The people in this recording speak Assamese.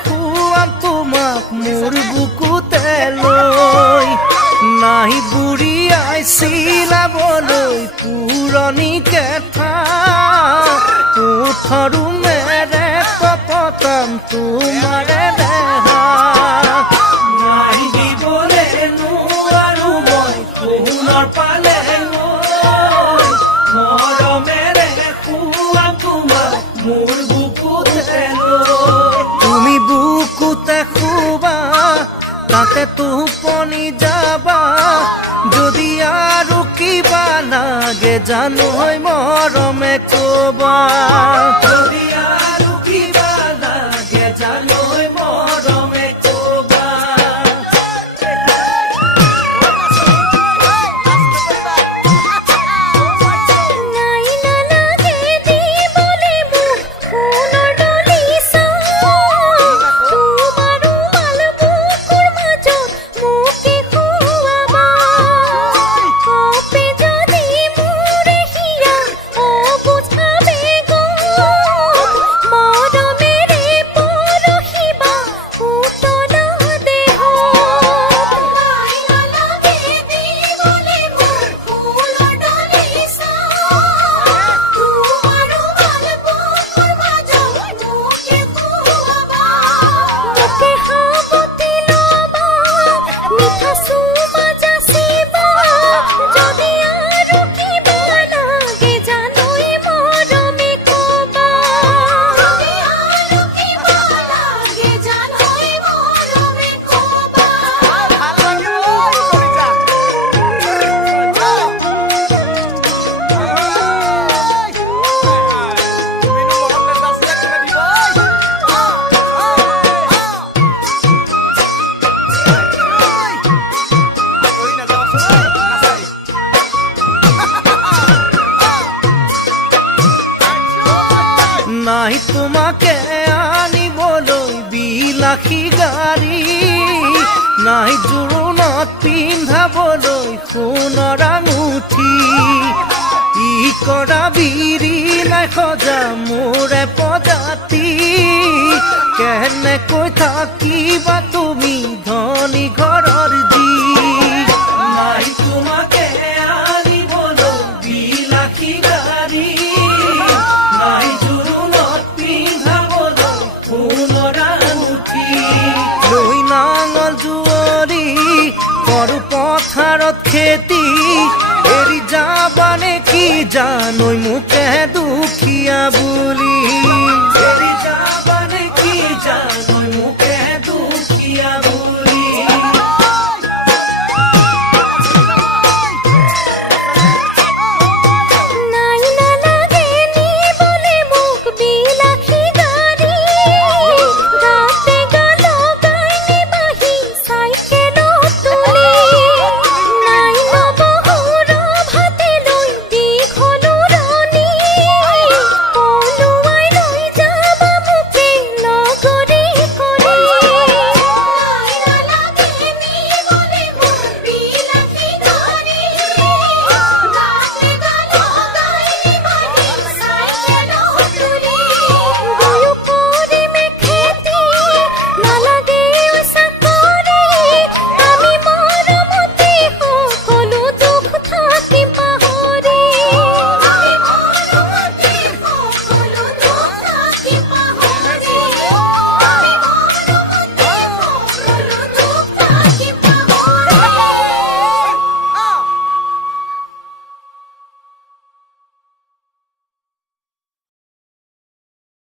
খুৱাম তোমাক মোৰ বুকুতে লৈ নাই বুঢ়ী আইছিলাবলৈ পুৰণি কেথা উঠৰু মেৰে কপতাম তোমাৰে দেহা নাই দিবলে নোৱাৰো মই সোণৰ পালে মৰমেৰে খুৱাম তোমাক মোৰ বুকুতে লৈ তুমি বুকুতে শুবা তাতে টোপনি যাবা যদি আৰু কিবা লাগে জানো মৰমে কবা যদি আৰু কিবা লাগে জানো মৰমে কবা নাই তোমাকে আনিবলৈ বিলাসী গাড়ী নাই জোৰোণত পিন্ধাবলৈ সোণৰ আঙুঠি ই কৰা বিৰি নাই সজা মোৰে প্ৰজাতি কেনেকৈ থাকিবা তুমি ধনী ঘৰৰ দি নাই তোমাকে আনিবলৈ বিলাসী গাড়ী নাই লৈ নাঙল জুৱৰি কৰো পথাৰত খেতি এৰি যাবা নেকি জানৈ মোকে দুখীয়া বুলি এৰি